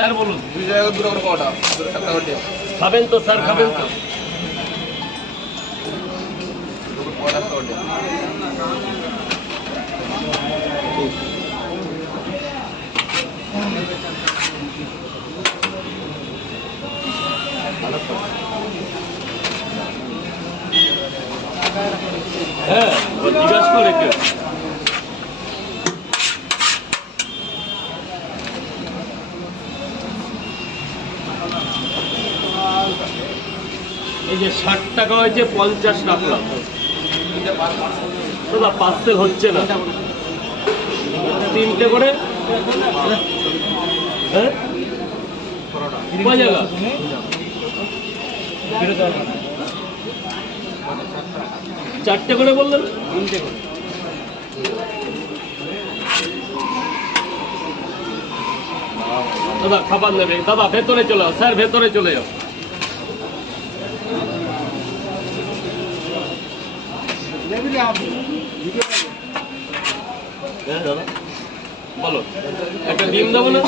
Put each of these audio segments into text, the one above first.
Sir বলুন। 2 জায়গা 2 টাকা পাওয়াটা 2 টাকা করে দিও। খাবেন তো স্যার, খাবেন তো? 2 পাওয়াটা করে দিও। হ্যাঁ, ও জিজ্ঞাসা করে কেউ। এই যে 60 টাকা হয়েছে, 50 রাখলাম। দাদা পার্সেল হচ্ছে না। 3টে করে, হ্যাঁ কয় জায়গা? চারটে করে বললেন? 3টে করে। দাদা খাবার নেবে? দাদা ভেতরে চলে যাও স্যার, ভেতরে চলে যাও। হ্যাঁ দাদা বলো, একটা ডিম দেবো না?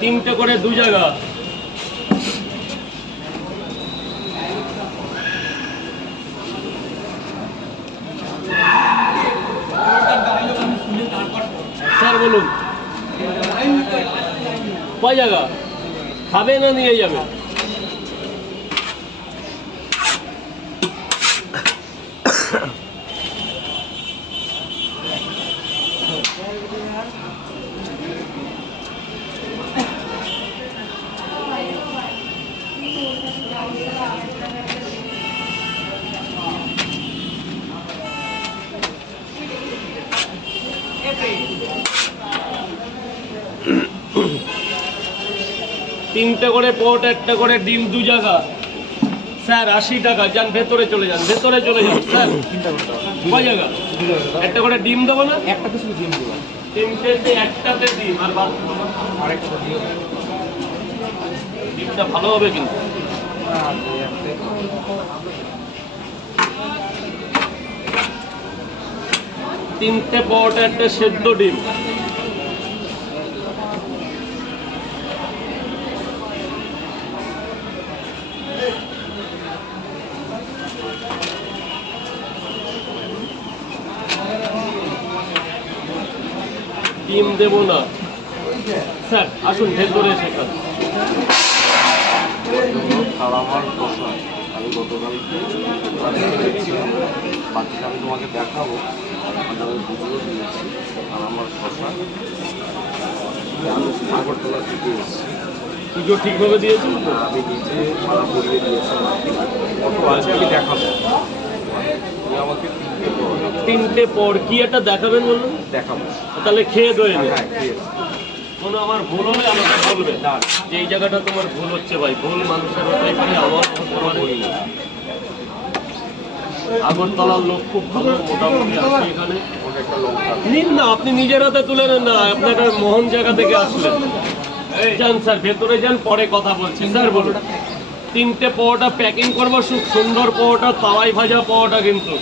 3টে করে 2 জায়গা। স্যার বলুন কয় জায়গা? খাবে না নিয়ে যাবে? তিনটে করে পট, একটা করে ডিম, 2 জায়গা। স্যার 80 টাকা। যান ভেতরে চলে যান, ভেতরে চলে যান স্যার। কয় জায়গা? একটা করে ডিম দেবো না? একটা তো শুধু ডিম দিবা। 3টেতে একটাতে ডিম আর বাদ আরেকটা দিও। ডিমটা ভালো হবে কিন্তু। 3টে পট, একটা সেদ্ধ ডিম। ডিম দেবো না স্যার, আসুন ভেতরে শেখান। আমার প্রশ্ন, আমি গতকালকে বাকিটা আমি তোমাকে দেখাবো, আমি বুঝেও দিয়েছি। আর আমার প্রশ্ন আমি আগরতলা থেকে এসেছি, পুজো ঠিকভাবে দিয়েছেন তো? আমি নিজে মালা পরিয়ে দিয়েছিলাম। অটো আছে, আমি দেখাবো। তুমি আমাকে 3টে পর কি একটা দেখাবেন বলুন? দেখাবো। তাহলে খেয়ে দই নে। হ্যাঁ, ঠিক আছে। কোনো আমার ভুল হলে আমাকে বলবে না, যে এই জায়গাটা তোমার ভুল হচ্ছে ভাই। ভুল মানুষের হতেই পারে, আমার কোনো বলি না। আগরতলার লোক খুব ভালো, মোটামুটি আছে এখানে। ওটা একটা লঙ্কা। নিন না, আপনি নিজের হাতে তুলে নেন না। আপনার একটা মোহন জায়গা থেকে আসলেন। যান স্যার, ভেতরে যান, পরে কথা বলছি। স্যার বলুন। 3টে পাওয়াটা প্যাকিং করবো, খুব সুন্দর পাওয়াটা, তাওয়াই ভাজা পাওয়াটা কিন্তু।